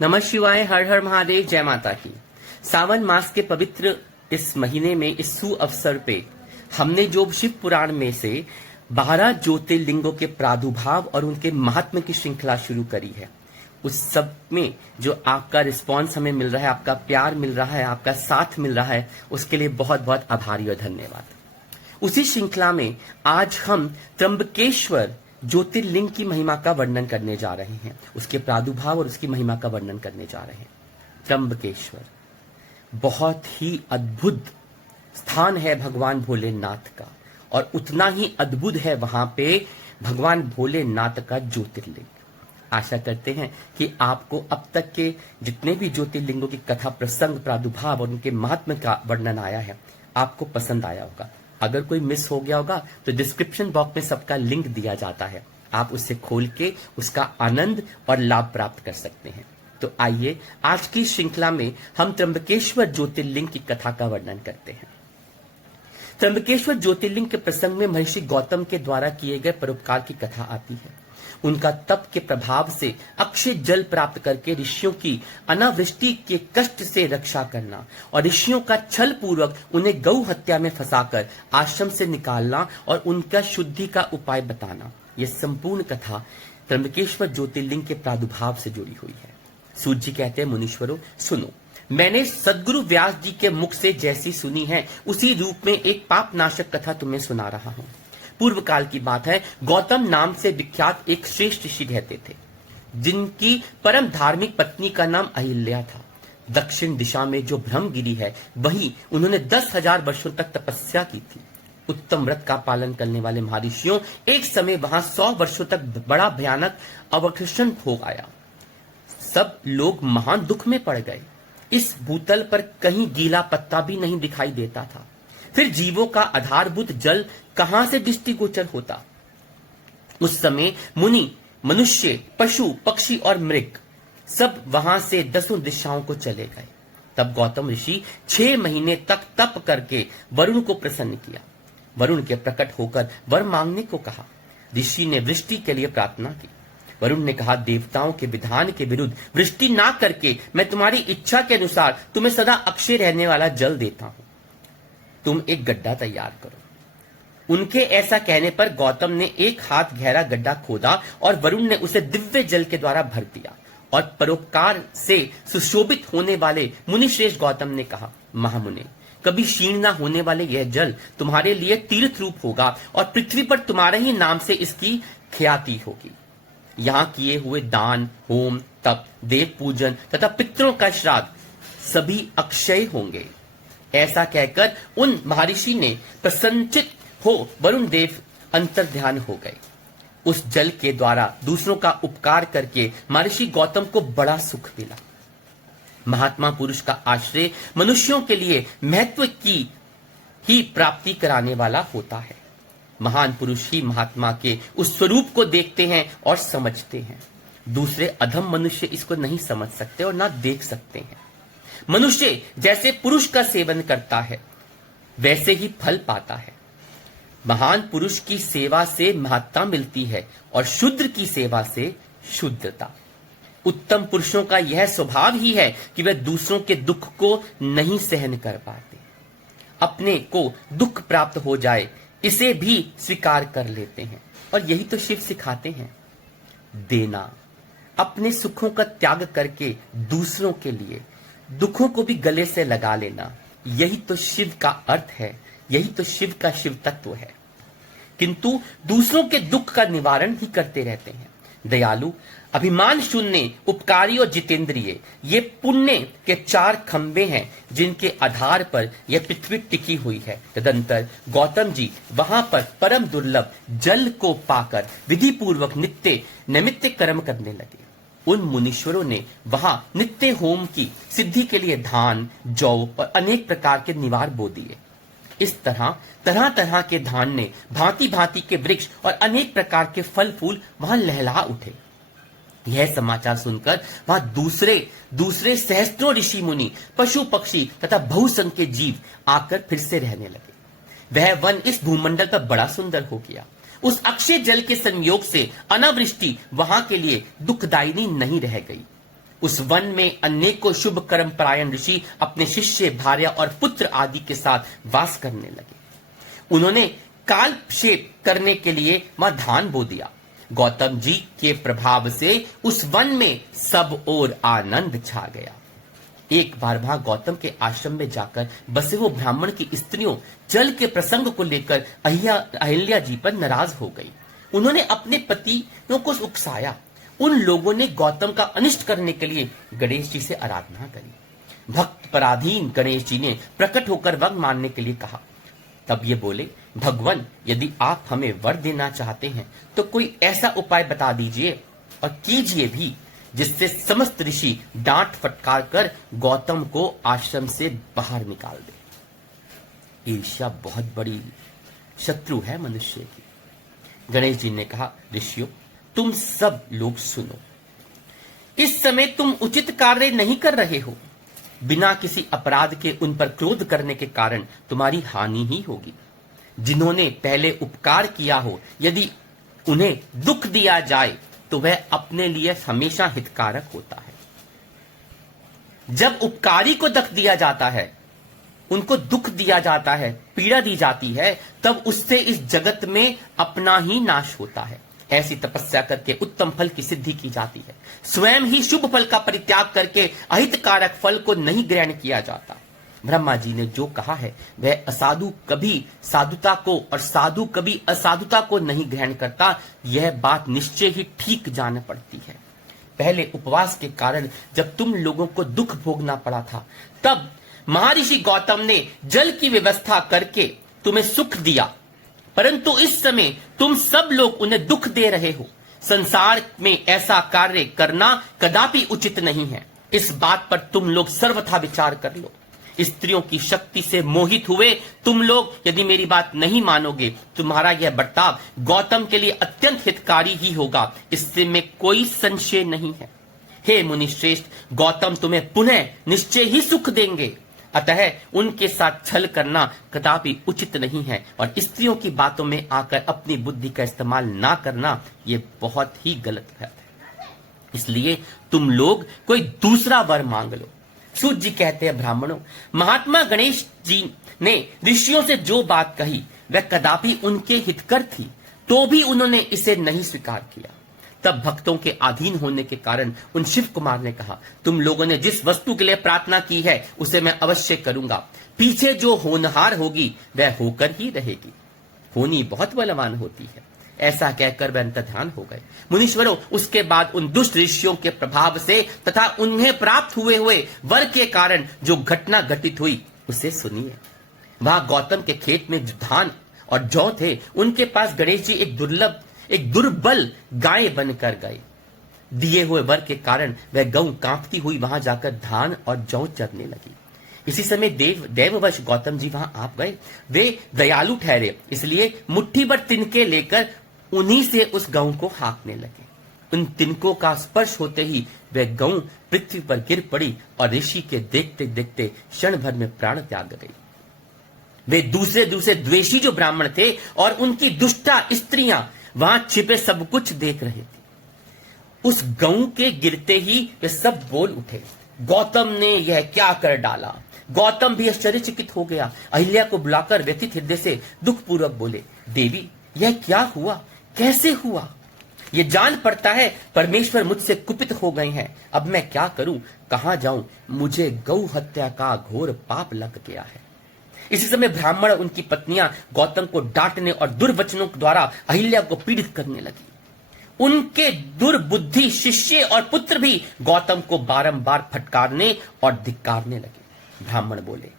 नमः शिवाय, हर हर महादेव, जय माता की। सावन मास के पवित्र इस महीने में इस सु अवसर पे हमने जो शिव पुराण में से 12 ज्योतिर्लिंगों के प्रादुर्भाव और उनके महात्म्य की श्रृंखला शुरू करी है, उस सब में जो आपका रिस्पांस हमें मिल रहा है, आपका प्यार मिल रहा है, आपका साथ मिल रहा है, उसके लिए बहुत बहुत आभारी और धन्यवाद। उसी श्रृंखला में आज हम त्र्यंबकेश्वर ज्योतिर्लिंग की महिमा का वर्णन करने जा रहे हैं, उसके प्रादुर्भाव और उसकी महिमा का वर्णन करने जा रहे हैं। त्र्यंबकेश्वर बहुत ही अद्भुत स्थान है भगवान भोलेनाथ का, और उतना ही अद्भुत है वहां पे भगवान भोलेनाथ का ज्योतिर्लिंग। आशा करते हैं कि आपको अब तक के जितने भी ज्योतिर्लिंगों की कथा, प्रसंग, प्रादुर्भाव और उनके महात्म्य का वर्णन आया है, आपको पसंद आया होगा। अगर कोई मिस हो गया होगा तो डिस्क्रिप्शन बॉक्स में सबका लिंक दिया जाता है, आप उससे खोल के उसका आनंद और लाभ प्राप्त कर सकते हैं। तो आइए आज की श्रृंखला में हम त्र्यंबकेश्वर ज्योतिर्लिंग की कथा का वर्णन करते हैं। त्र्यंबकेश्वर ज्योतिर्लिंग के प्रसंग में महर्षि गौतम के द्वारा किए गए परोपकार की कथा आती है। उनका तप के प्रभाव से अक्षय जल प्राप्त करके ऋषियों की अनावृष्टि के कष्ट से रक्षा करना और ऋषियों का छल पूर्वक उन्हें गौ हत्या में फंसाकर आश्रम से निकालना और उनका शुद्धि का उपाय बताना, यह संपूर्ण कथा त्र्यंबकेश्वर ज्योतिर्लिंग के प्रादुर्भाव से जुड़ी हुई है। सूत जी कहते हैं, मुनीश्वरों सुनो, मैंने सदगुरु व्यास जी के मुख से जैसी सुनी है उसी रूप में एक पाप नाशक कथा तुम्हें सुना रहा हूं। पूर्व काल की बात है, गौतम नाम से विख्यात एक श्रेष्ठ ऋषि रहते थे, जिनकी परम धार्मिक पत्नी का नाम अहिल्या था। दक्षिण दिशा में जो ब्रह्मगिरी है, वहीं उन्होंने 10,000 वर्षों तक तपस्या की थी। उत्तम व्रत का पालन करने वाले महर्षियों एक समय वहां 100 वर्षों तक बड़ा भयानक अवकृषण हो आया। सब लोग महान दुख में पड़ गए। इस भूतल पर कहीं गीला पत्ता भी नहीं दिखाई देता था। फिर जीवों का आधारभूत जल कहां से दृष्टिगोचर होता। उस समय मुनि, मनुष्य, पशु, पक्षी और मृग सब वहां से 10 दिशाओं को चले गए। तब गौतम ऋषि 6 महीने तक तप करके वरुण को प्रसन्न किया। वरुण के प्रकट होकर वर मांगने को कहा। ऋषि ने वृष्टि के लिए प्रार्थना की। वरुण ने कहा, देवताओं के विधान के विरुद्ध वृष्टि ना करके मैं तुम्हारी इच्छा के अनुसार तुम्हें सदा अक्षय रहने वाला जल देता हूं। तुम एक गड्ढा तैयार करो। उनके ऐसा कहने पर गौतम ने 1 हाथ गहरा गड्ढा खोदा और वरुण ने उसे दिव्य जल के द्वारा भर दिया। और परोपकार से सुशोभित होने वाले मुनिश्रेष्ठ गौतम ने कहा, महामुने, कभी क्षीण न होने वाले यह जल तुम्हारे लिए तीर्थ रूप होगा और पृथ्वी पर तुम्हारे ही नाम से इसकी ख्याति होगी। यहां किए हुए दान, होम, तप, देव पूजन तथा पितरों का श्राद्ध सभी अक्षय होंगे। ऐसा कहकर उन महर्षि ने प्रसन्नचित हो वरुण देव अंतर्ध्यान हो गए। उस जल के द्वारा दूसरों का उपकार करके महर्षि गौतम को बड़ा सुख मिला। महात्मा पुरुष का आश्रय मनुष्यों के लिए महत्व की ही प्राप्ति कराने वाला होता है। महान पुरुष ही महात्मा के उस स्वरूप को देखते हैं और समझते हैं। दूसरे अधम मनुष्य इसको नहीं समझ सकते और ना देख सकते हैं। मनुष्य जैसे पुरुष का सेवन करता है, वैसे ही फल पाता है। महान पुरुष की सेवा से महत्ता मिलती है और शूद्र की सेवा से शुद्धता। उत्तम पुरुषों का यह स्वभाव ही है कि वे दूसरों के दुख को नहीं सहन कर पाते। अपने को दुख प्राप्त हो जाए, इसे भी स्वीकार कर लेते हैं। और यही तो शिव सिखाते हैं, देना, अपने सुखों का त्याग करके दूसरों के लिए दुखों को भी गले से लगा लेना। यही तो शिव का अर्थ है, यही तो शिव का शिव तत्व है। किंतु दूसरों के दुख का निवारण ही करते रहते हैं। दयालु, अभिमान शून्य, उपकारी और जितेंद्रिय, ये पुण्य के 4 खंबे हैं जिनके आधार पर यह पृथ्वी टिकी हुई है। तदंतर गौतम जी वहां पर परम दुर्लभ जल को पाकर विधि पूर्वक नित्य नैमित्तिक कर्म करने लगे। उन मुनीश्वरों ने वहां नित्य होम की सिद्धि के लिए धान, जौ और अनेक प्रकार के निवार बो दिए। इस तरह तरह तरह के धान ने भांति भांति के वृक्ष और अनेक प्रकार के फल फूल वहां लहला उठे। यह समाचार सुनकर वहां दूसरे सहस्त्रों ऋषि मुनि, पशु पक्षी तथा बहुसंख्य के जीव आकर फिर से रहने लगे। वह वन इस भूमंडल पर बड़ा सुंदर हो गया। उस अक्षय जल के संयोग से अनावृष्टि वहां के लिए दुखदायिनी नहीं रह गई। उस वन में अनेकों शुभ कर्म परायण ऋषि अपने शिष्य, भार्या और पुत्र आदि के साथ वास करने लगे। उन्होंने कालक्षेप करने के लिए वहां धान बो दिया। गौतम जी के प्रभाव से उस वन में सब ओर आनंद छा गया। एक बार वहां गौतम के आश्रम में जाकर बसे वो ब्राह्मण की स्त्रियों जल के प्रसंग को लेकर अहिल्या जी पर नाराज हो गई। उन्होंने अपने पतियों को उकसाया। उन लोगों ने गौतम का अनिष्ट करने के लिए गणेश जी से आराधना करी। भक्त पराधीन गणेश जी ने प्रकट होकर वर मांगने के लिए कहा। तब ये बोले, भगवान, यदि आप हमें वर देना चाहते हैं तो कोई ऐसा उपाय बता दीजिए और कीजिए भी जिससे समस्त ऋषि डांट फटकार कर गौतम को आश्रम से बाहर निकाल दे। ईर्ष्या बहुत बड़ी शत्रु है मनुष्य की। गणेश जी ने कहा, ऋषियों, तुम सब लोग सुनो। इस समय तुम उचित कार्य नहीं कर रहे हो। बिना किसी अपराध के उन पर क्रोध करने के कारण तुम्हारी हानि ही होगी। जिन्होंने पहले उपकार किया हो, यदि उन्हें दुख दिया जाए तो वह अपने लिए हमेशा हितकारक होता है। जब उपकारी को दुख दिया जाता है, उनको दुख दिया जाता है, पीड़ा दी जाती है, तब उससे इस जगत में अपना ही नाश होता है। ऐसी तपस्या करके उत्तम फल की सिद्धि की जाती है। स्वयं ही शुभ फल का परित्याग करके अहितकारक फल को नहीं ग्रहण किया जाता। ब्रह्मा जी ने जो कहा है वह असाधु कभी साधुता को और साधु कभी असाधुता को नहीं ग्रहण करता। यह बात निश्चय ही ठीक जान पड़ती है। पहले उपवास के कारण जब तुम लोगों को दुख भोगना पड़ा था, तब महर्षि गौतम ने जल की व्यवस्था करके तुम्हें सुख दिया, परंतु इस समय तुम सब लोग उन्हें दुख दे रहे हो। संसार में ऐसा कार्य करना कदापि उचित नहीं है। इस बात पर तुम लोग सर्वथा विचार कर लो। स्त्रियों की शक्ति से मोहित हुए तुम लोग यदि मेरी बात नहीं मानोगे, तुम्हारा यह बर्ताव गौतम के लिए अत्यंत हितकारी ही होगा, इससे में कोई संशय नहीं है। हे मुनिश्रेष्ठ, गौतम तुम्हें पुनः निश्चय ही सुख देंगे, अतः उनके साथ छल करना कदापि उचित नहीं है और स्त्रियों की बातों में आकर अपनी बुद्धि का इस्तेमाल ना करना यह बहुत ही गलत है। इसलिए तुम लोग कोई दूसरा वर मांग लो। सूत जी कहते हैं, ब्राह्मणों, महात्मा गणेश जी ने ऋषियों से जो बात कही वह कदापि उनके हितकर थी, तो भी उन्होंने इसे नहीं स्वीकार किया। तब भक्तों के अधीन होने के कारण उन शिव कुमार ने कहा, तुम लोगों ने जिस वस्तु के लिए प्रार्थना की है उसे मैं अवश्य करूंगा। पीछे जो होनहार होगी वह होकर ही रहेगी। होनी बहुत बलवान होती है। ऐसा कहकर वह अंतर्ध्यान हो गए। मुनीश्वरों, उसके बाद उन दुष्ट ऋषियों के प्रभाव से तथा उन्हें प्राप्त हुए वर के कारण जो घटना घटित हुई उसे सुनिए। वहां गौतम के खेत में जो धान और जौ थे, उनके पास गणेश जी एक दुर्बल गाय बनकर गए। दिए हुए वर के कारण वह गऊ कांपती हुई वहां जाकर धान और जौ चरने लगी। इसी समय देववश गौतम जी वहां आ गए। वे दयालु ठहरे, इसलिए मुट्ठी भर तिनके लेकर उन्हीं से उस गऊ को हाँकने लगे। उन तिनकों का स्पर्श होते ही वह गऊ पृथ्वी पर गिर पड़ी और ऋषि के देखते देखते क्षण भर में प्राण त्याग गई। वे दूसरे द्वेषी जो ब्राह्मण थे और उनकी दुष्टा स्त्रियां वहां छिपे सब कुछ देख रहे थे। उस गऊ के गिरते ही वे सब बोल उठे, गौतम ने यह क्या कर डाला। गौतम भी आश्चर्यचकित हो गया। अहिल्या को बुलाकर व्यथित हृदय से दुखपूर्वक बोले, देवी, यह क्या हुआ, कैसे हुआ? ये जान पड़ता है परमेश्वर मुझसे कुपित हो गए हैं। अब मैं क्या करूं, कहां जाऊं? मुझे गौ हत्या का घोर पाप लग गया है। इसी समय ब्राह्मण और उनकी पत्नियां गौतम को डांटने और दुर्वचनों द्वारा अहिल्या को पीड़ित करने लगी। उनके दुर्बुद्धि शिष्य और पुत्र भी गौतम को बारंबार फटकारने और धिक्कारने लगे। ब्राह्मण बोले,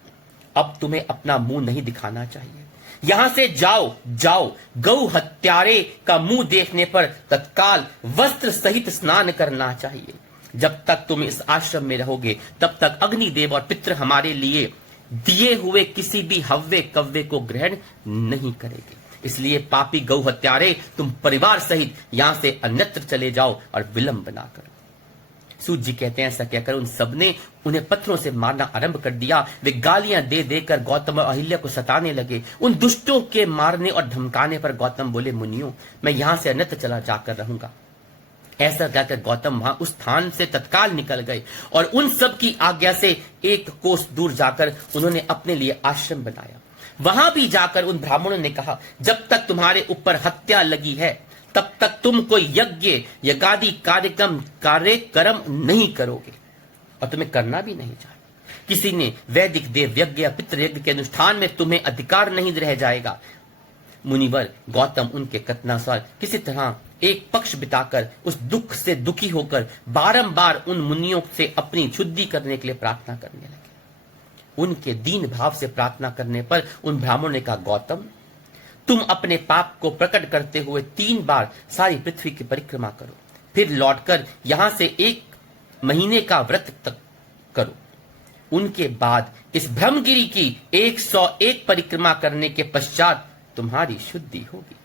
अब तुम्हें अपना मुंह नहीं दिखाना चाहिए। यहां से जाओ। गौ हत्यारे का मुंह देखने पर तत्काल वस्त्र सहित स्नान करना चाहिए। जब तक तुम इस आश्रम में रहोगे तब तक अग्निदेव और पितृ हमारे लिए दिए हुए किसी भी हव्य कव्य को ग्रहण नहीं करेंगे। इसलिए पापी गौ हत्यारे, तुम परिवार सहित यहां से अन्यत्र चले जाओ और विलंब ना करो। सूत जी कहते हैं, ऐसा कहकर उन सबने उन्हें पत्थरों से मारना आरंभ कर दिया। वे गालियां दे देकर गौतम और अहिल्या को सताने लगे। उन दुष्टों के मारने और धमकाने पर गौतम बोले, मुनियों, मैं यहां से अन्यत्र चला जाकर रहूंगा। ऐसा कहकर गौतम वहां उस स्थान से तत्काल निकल गए और उन सब की आज्ञा से 1 कोस दूर जाकर उन्होंने अपने लिए आश्रम बनाया। वहां भी जाकर उन ब्राह्मणों ने कहा, जब तक तुम्हारे ऊपर हत्या लगी है तब तक तुम कोई यज्ञ यज्ञादि कार्यक्रम नहीं करोगे और तुम्हें करना भी नहीं चाहिए। किसी ने वैदिक देव यज्ञ या पितृ यज्ञ के अनुष्ठान में तुम्हें अधिकार नहीं रह जाएगा। मुनिवर गौतम उनके कथनानुसार किसी तरह एक पक्ष बिताकर उस दुख से दुखी होकर बारंबार उन मुनियों से अपनी शुद्धि करने के लिए प्रार्थना करने लगे। उनके दीन भाव से प्रार्थना करने पर उन ब्राह्मणों ने कहा, गौतम तुम अपने पाप को प्रकट करते हुए 3 बार सारी पृथ्वी की परिक्रमा करो, फिर लौटकर यहां से 1 महीने का व्रत तक करो। उनके बाद इस ब्रह्मगिरी की 101 परिक्रमा करने के पश्चात तुम्हारी शुद्धि होगी।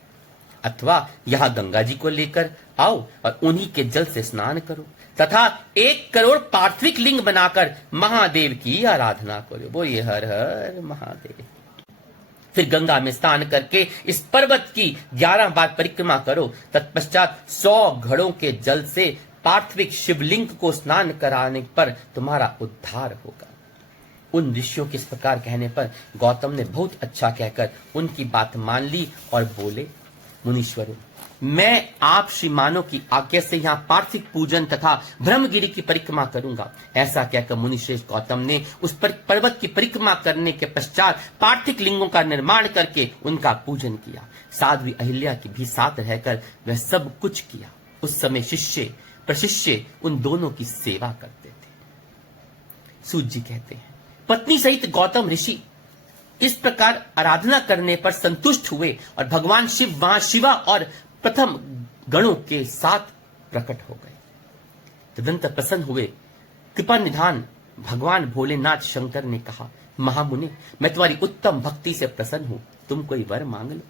अथवा यहां गंगा जी को लेकर आओ और उन्हीं के जल से स्नान करो तथा 1 करोड़ पार्थिव लिंग बनाकर महादेव की आराधना करो। बोलिए हर हर महादेव। फिर गंगा में स्नान करके इस पर्वत की 11 बार परिक्रमा करो। तत्पश्चात 100 घड़ों के जल से पार्थिव शिवलिंग को स्नान कराने पर तुम्हारा उद्धार होगा। उन ऋषियों के इस प्रकार कहने पर गौतम ने बहुत अच्छा कहकर उनकी बात मान ली और बोले, मुनीश्वरों, मैं आप श्रीमानों की आज्ञा से यहाँ पार्थिव पूजन तथा ब्रह्मगिरी की परिक्रमा करूंगा। ऐसा कहकर मुनिश्रेष्ठ गौतम ने उस पर्वत की परिक्रमा करने के पश्चात पार्थिव लिंगों का निर्माण करके उनका पूजन किया। साध्वी अहिल्या की भी साथ रहकर वह सब कुछ किया। उस समय शिष्य प्रशिष्य उन दोनों की सेवा करते थे। सूत जी कहते हैं, पत्नी सहित गौतम ऋषि इस प्रकार आराधना करने पर संतुष्ट हुए और भगवान शिव वहां शिवा और प्रथम गणों के साथ प्रकट हो गए। तदंतर प्रसन्न हुए कृपा निधान भगवान भोलेनाथ शंकर ने कहा, महामुनि, मैं तुम्हारी उत्तम भक्ति से प्रसन्न हूं, तुम कोई वर मांग लो।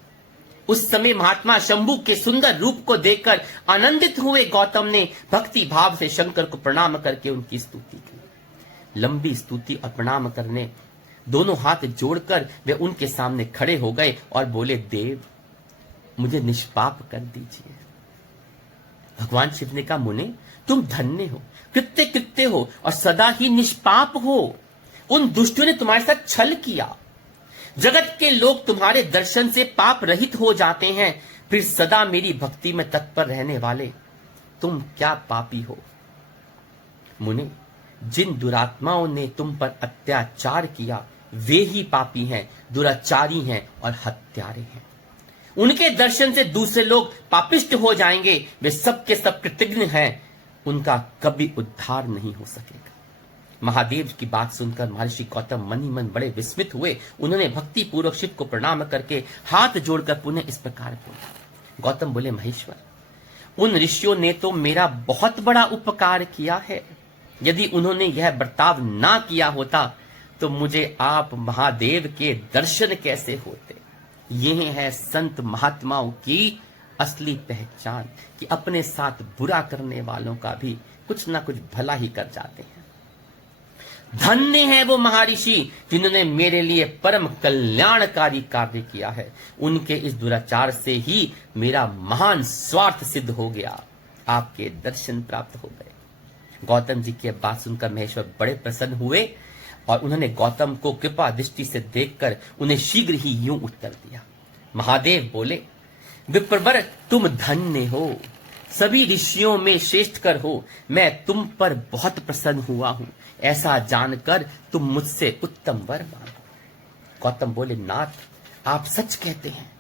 उस समय महात्मा शंभु के सुंदर रूप को देखकर आनंदित हुए गौतम ने भक्ति भाव से शंकर को प्रणाम करके उनकी स्तुति की। लंबी स्तुति और प्रणाम करने दोनों हाथ जोड़कर वे उनके सामने खड़े हो गए और बोले, देव, मुझे निष्पाप कर दीजिए। भगवान शिव ने कहा, मुने, तुम धन्य हो, कृत्य कृत्य हो और सदा ही निष्पाप हो। उन दुष्टों ने तुम्हारे साथ छल किया। जगत के लोग तुम्हारे दर्शन से पाप रहित हो जाते हैं, फिर सदा मेरी भक्ति में तत्पर रहने वाले तुम क्या पापी हो। मुने, जिन दुरात्माओं ने तुम पर अत्याचार किया वे ही पापी हैं, दुराचारी हैं और हत्यारे हैं। उनके दर्शन से दूसरे लोग पापिष्ट हो जाएंगे। वे सब के सब कृतज्ञ हैं, उनका कभी उद्धार नहीं हो सकेगा। महादेव की बात सुनकर महर्षि गौतम मन ही मन बड़े विस्मित हुए। उन्होंने भक्ति पूर्वक शिव को प्रणाम करके हाथ जोड़कर पुनः इस प्रकार बोला। गौतम बोले, महेश्वर, उन ऋषियों ने तो मेरा बहुत बड़ा उपकार किया है। यदि उन्होंने यह बर्ताव ना किया होता तो मुझे आप महादेव के दर्शन कैसे होते। यह है संत महात्माओं की असली पहचान कि अपने साथ बुरा करने वालों का भी कुछ ना कुछ भला ही कर जाते हैं। धन्य है वो महर्षि जिन्होंने मेरे लिए परम कल्याणकारी कार्य किया है। उनके इस दुराचार से ही मेरा महान स्वार्थ सिद्ध हो गया, आपके दर्शन प्राप्त हो गए। गौतम जी की बात सुनकर महेश्वर बड़े प्रसन्न हुए और उन्होंने गौतम को कृपा दृष्टि से देखकर उन्हें शीघ्र ही यूं उत्तर दिया। महादेव बोले, विप्रवर, तुम धन्य हो, सभी ऋषियों में श्रेष्ठ कर हो। मैं तुम पर बहुत प्रसन्न हुआ हूं। ऐसा जानकर तुम मुझसे उत्तम वर मांगो। गौतम बोले, नाथ, आप सच कहते हैं।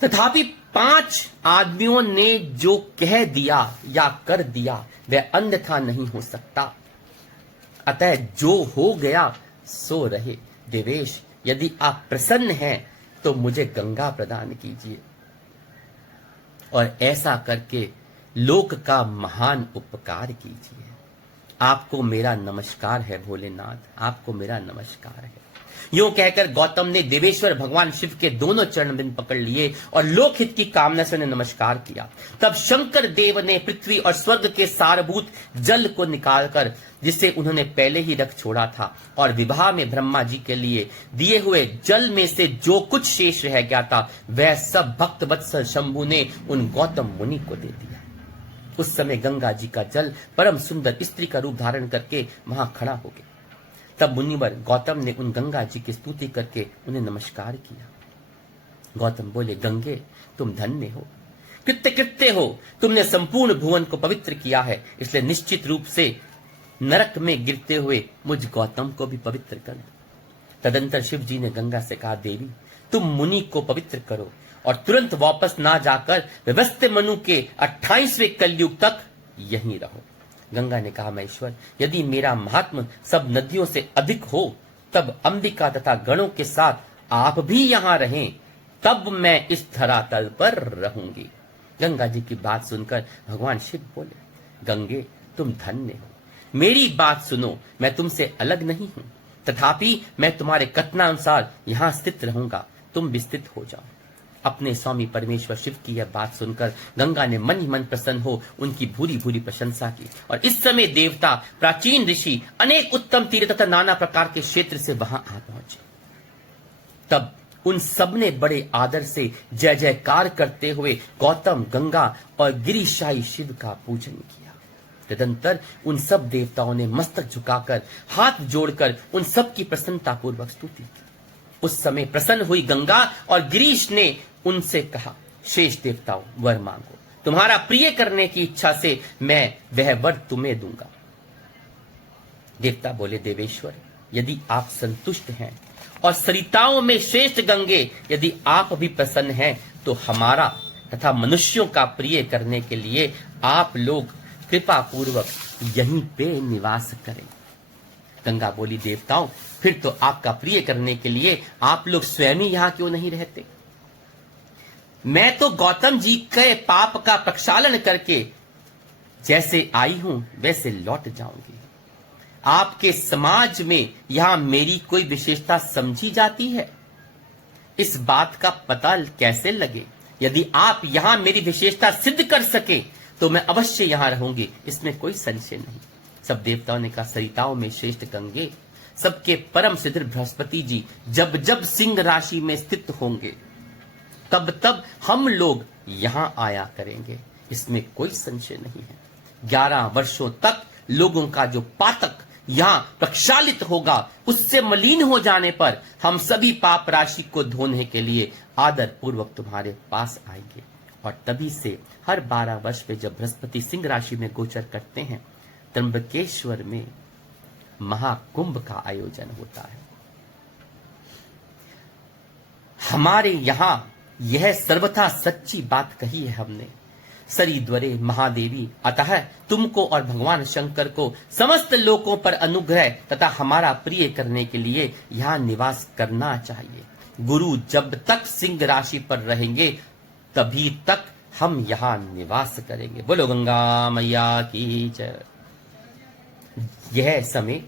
तथापि 5 आदमियों ने जो कह दिया या कर दिया वह अन्यथा नहीं हो सकता। अतः जो हो गया सो रहे। देवेश, यदि आप प्रसन्न हैं तो मुझे गंगा प्रदान कीजिए और ऐसा करके लोक का महान उपकार कीजिए। आपको मेरा नमस्कार है भोलेनाथ, आपको मेरा नमस्कार है। यूं कहकर गौतम ने देवेश्वर भगवान शिव के दोनों चरण बिंद पकड़ लिए और लोकहित की कामना से उन्हें नमस्कार किया। तब शंकर देव ने पृथ्वी और स्वर्ग के सारभूत जल को निकालकर, जिसे उन्होंने पहले ही रख छोड़ा था, और विवाह में ब्रह्मा जी के लिए दिए हुए जल में से जो कुछ शेष रह गया था वह सब भक्त वत्सल शंभु ने उन गौतम मुनि को दे दिया। उस समय गंगा जी का जल परम सुंदर स्त्री का रूप धारण करके वहां खड़ा हो गया। तब मुनिवर गौतम ने उन गंगा जी की स्तुति करके उन्हें नमस्कार किया। गौतम बोले, गंगे तुम धन्य हो, कृत्य कृत्य हो, तुमने संपूर्ण भुवन को पवित्र किया है, इसलिए निश्चित रूप से नरक में गिरते हुए मुझ गौतम को भी पवित्र कर दो। तदंतर शिव जी ने गंगा से कहा, देवी तुम मुनि को पवित्र करो और तुरंत वापस ना जाकर व्यवस्थ मनु के 28वें कलयुग तक यहीं रहो। गंगा ने कहा, महेश्वर यदि मेरा महात्म सब नदियों से अधिक हो तब अंबिका तथा गणों के साथ आप भी यहां रहें, तब मैं इस धरातल पर रहूंगी। गंगा जी की बात सुनकर भगवान शिव बोले, गंगे तुम धन्य हो, मेरी बात सुनो, मैं तुमसे अलग नहीं हूं, तथापि मैं तुम्हारे कथनानुसार यहां स्थित रहूंगा, तुम भी स्थित हो जाओ। अपने स्वामी परमेश्वर शिव की यह बात सुनकर गंगा ने मन ही मन प्रसन्न हो उनकी भूरी भूरी प्रशंसा की। और इस समय देवता, प्राचीन ऋषि, अनेक उत्तम तीर्थ तथा नाना प्रकार के क्षेत्र से वहां आ पहुंचे। तब उन सबने बड़े आदर से जय जयकार करते हुए गौतम, गंगा और गिरिशाई शिव का पूजन किया। तदंतर उन सब देवताओं ने मस्तक झुकाकर हाथ जोड़कर उन सब की प्रसन्नता पूर्वक स्तुति की। उस समय प्रसन्न हुई गंगा और गिरीश ने उनसे कहा, शेष देवताओं वर मांगो, तुम्हारा प्रिय करने की इच्छा से मैं वह वर तुम्हें दूंगा। देवता बोले, देवेश्वर यदि आप संतुष्ट हैं और सरिताओं में श्रेष्ठ गंगे यदि आप भी प्रसन्न हैं तो हमारा तथा मनुष्यों का प्रिय करने के लिए आप लोग कृपा पूर्वक यहीं पे निवास करें। गंगा बोली, देवताओं फिर तो आपका प्रिय करने के लिए आप लोग स्वयं ही यहां क्यों नहीं रहते? मैं तो गौतम जी के पाप का प्रक्षालन करके जैसे आई हूं वैसे लौट जाऊंगी। आपके समाज में यहां मेरी कोई विशेषता समझी जाती है? इस बात का पता कैसे लगे? यदि आप यहां मेरी विशेषता सिद्ध कर सके तो मैं अवश्य यहां रहूंगी, इसमें कोई संशय नहीं। सब देवताओं ने कहा, सरिताओं में श्रेष्ठ गंगे, सबके परम सिद्ध बृहस्पति जी जब जब सिंह राशि में स्थित होंगे तब तब हम लोग यहां आया करेंगे, इसमें कोई संशय नहीं है। 11 वर्षों तक लोगों का जो पातक यहां प्रक्षालित होगा उससे मलिन हो जाने पर हम सभी पाप राशि को धोने के लिए आदर पूर्वक तुम्हारे पास आएंगे। और तभी से हर 12 वर्ष पे जब बृहस्पति सिंह राशि में गोचर करते हैं, त्र्यंबकेश्वर में महाकुंभ का आयोजन होता है। हमारे यहां यह सर्वथा सच्ची बात कही है हमने, सरीद्वरे महादेवी, अतः तुमको और भगवान शंकर को समस्त लोकों पर अनुग्रह तथा हमारा प्रिय करने के लिए यहां निवास करना चाहिए। गुरु जब तक सिंह राशि पर रहेंगे तभी तक हम यहां निवास करेंगे। बोलो गंगा मैया की जय। यह समय,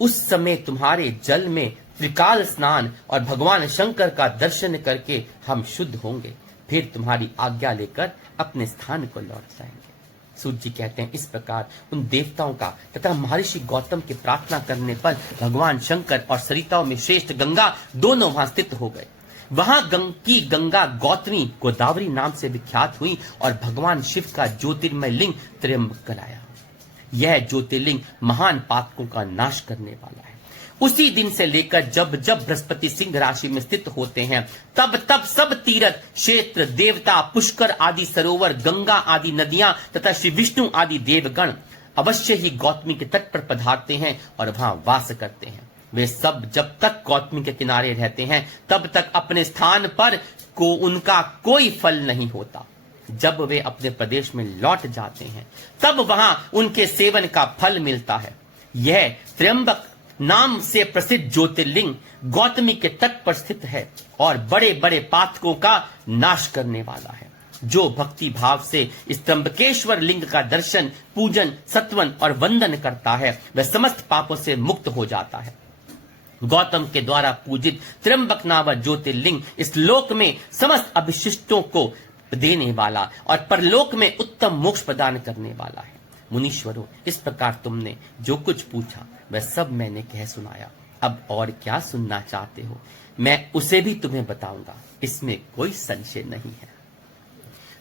उस समय तुम्हारे जल में त्रिकाल स्नान और भगवान शंकर का दर्शन करके हम शुद्ध होंगे, फिर तुम्हारी आज्ञा लेकर अपने स्थान को लौट जाएंगे। सूर्य जी कहते हैं, इस प्रकार उन देवताओं का तथा महर्षि गौतम की प्रार्थना करने पर भगवान शंकर और सरिताओं में श्रेष्ठ गंगा दोनों वहां स्थित हो गए। वहां की गंगा गौतमी गोदावरी नाम से विख्यात हुई और भगवान शिव का ज्योतिर्मय लिंग त्र्यंबक कहलाया। यह ज्योतिर्लिंग महान पातकों का नाश करने वाला है। उसी दिन से लेकर जब जब बृहस्पति सिंह राशि में स्थित होते हैं तब तब सब तीर्थ क्षेत्र, देवता, पुष्कर आदि सरोवर, गंगा आदि नदियां तथा श्री विष्णु आदि देवगण अवश्य ही गौतमी के तट पर पधारते हैं और वहां वास करते हैं। वे सब जब तक गौतमी के किनारे रहते हैं तब तक अपने स्थान पर को उनका कोई फल नहीं होता। जब वे अपने प्रदेश में लौट जाते हैं तब वहां उनके सेवन का फल मिलता है। यह त्र्यंबक नाम से प्रसिद्ध ज्योतिर्लिंग गौतमी के तट पर स्थित है और बड़े बड़े पातकों का नाश करने वाला है। जो भक्ति भाव से इस त्र्यंबकेश्वर लिंग का दर्शन, पूजन, सत्वन और वंदन करता है वह समस्त पापों से मुक्त हो जाता है। गौतम के द्वारा पूजित त्र्यंबक नामक ज्योतिर्लिंग इस लोक में समस्त अभिशिष्टों को देने वाला और परलोक में उत्तम मोक्ष प्रदान करने वाला है। मुनीश्वरों, इस प्रकार तुमने जो कुछ पूछा वह सब मैंने कह सुनाया। अब और क्या सुनना चाहते हो मैं उसे भी तुम्हें बताऊंगा, इसमें कोई संशय नहीं है।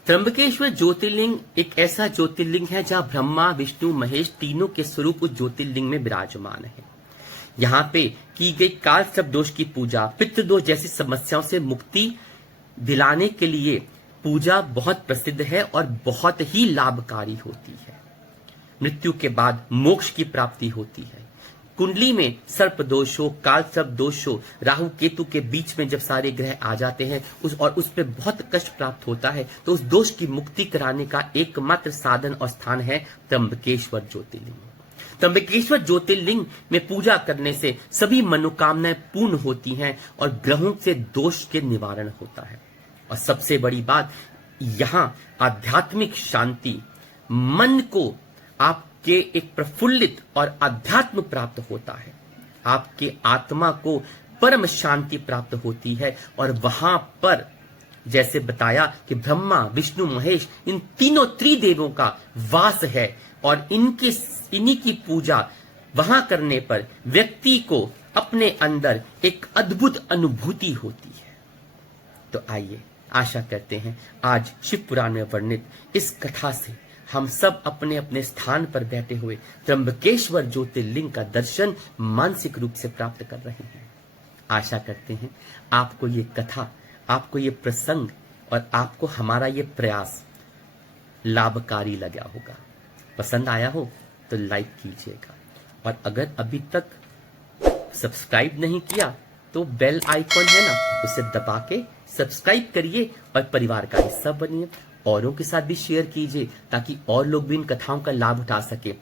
त्र्यंबकेश्वर ज्योतिर्लिंग एक ऐसा ज्योतिर्लिंग है जहां ब्रह्मा विष्णु महेश तीनों के स्वरूप उस ज्योतिर्लिंग में विराजमान है। यहाँ पे की गई काल सर्प दोष की पूजा, पितृदोष जैसी समस्याओं से मुक्ति दिलाने के लिए पूजा बहुत प्रसिद्ध है और बहुत ही लाभकारी होती है। मृत्यु के बाद मोक्ष की प्राप्ति होती है। कुंडली में सर्प दोष हो, काल सर्प दोष हो, राहु केतु के बीच में जब सारे ग्रह आ जाते हैं उस पे बहुत कष्ट प्राप्त होता है, तो उस दोष की मुक्ति कराने का एकमात्र साधन और स्थान है त्र्यंबकेश्वर ज्योतिर्लिंग। त्र्यंबकेश्वर ज्योतिर्लिंग में पूजा करने से सभी मनोकामनाएं पूर्ण होती हैं और ग्रहों से दोष के निवारण होता है। और सबसे बड़ी बात, यहां आध्यात्मिक शांति, मन को आपके एक प्रफुल्लित और अध्यात्म प्राप्त होता है, आपके आत्मा को परम शांति प्राप्त होती है। और वहां पर जैसे बताया कि ब्रह्मा विष्णु महेश इन तीनों त्रिदेवों का वास है और इन्हीं की पूजा वहां करने पर व्यक्ति को अपने अंदर एक अद्भुत अनुभूति होती है। तो आइए, आशा करते हैं आज शिव पुराण में वर्णित इस कथा से हम सब अपने अपने स्थान पर बैठे हुए त्र्यंबकेश्वर ज्योतिर्लिंग का दर्शन मानसिक रूप से प्राप्त कर रहे हैं। आशा करते हैं आपको ये कथा, आपको ये प्रसंग और आपको हमारा ये प्रयास लाभकारी लगा होगा। पसंद आया हो तो लाइक कीजिएगा, और अगर अभी तक सब्सक्राइब नहीं किया तो बेल आइकॉन है ना, उसे दबा के सब्सक्राइब करिए और परिवार का हिस्सा बनिए। औरों के साथ भी शेयर कीजिए ताकि और लोग भी इन कथाओं का लाभ उठा सके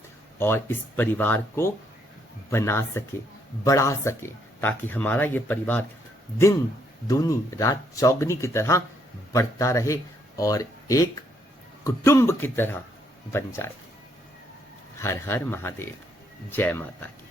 और इस परिवार को बना सके, बढ़ा सके, ताकि हमारा ये परिवार दिन दूनी रात चौगनी की तरह बढ़ता रहे और एक कुटुंब की तरह बन जाए। हर हर महादेव, जय माता की।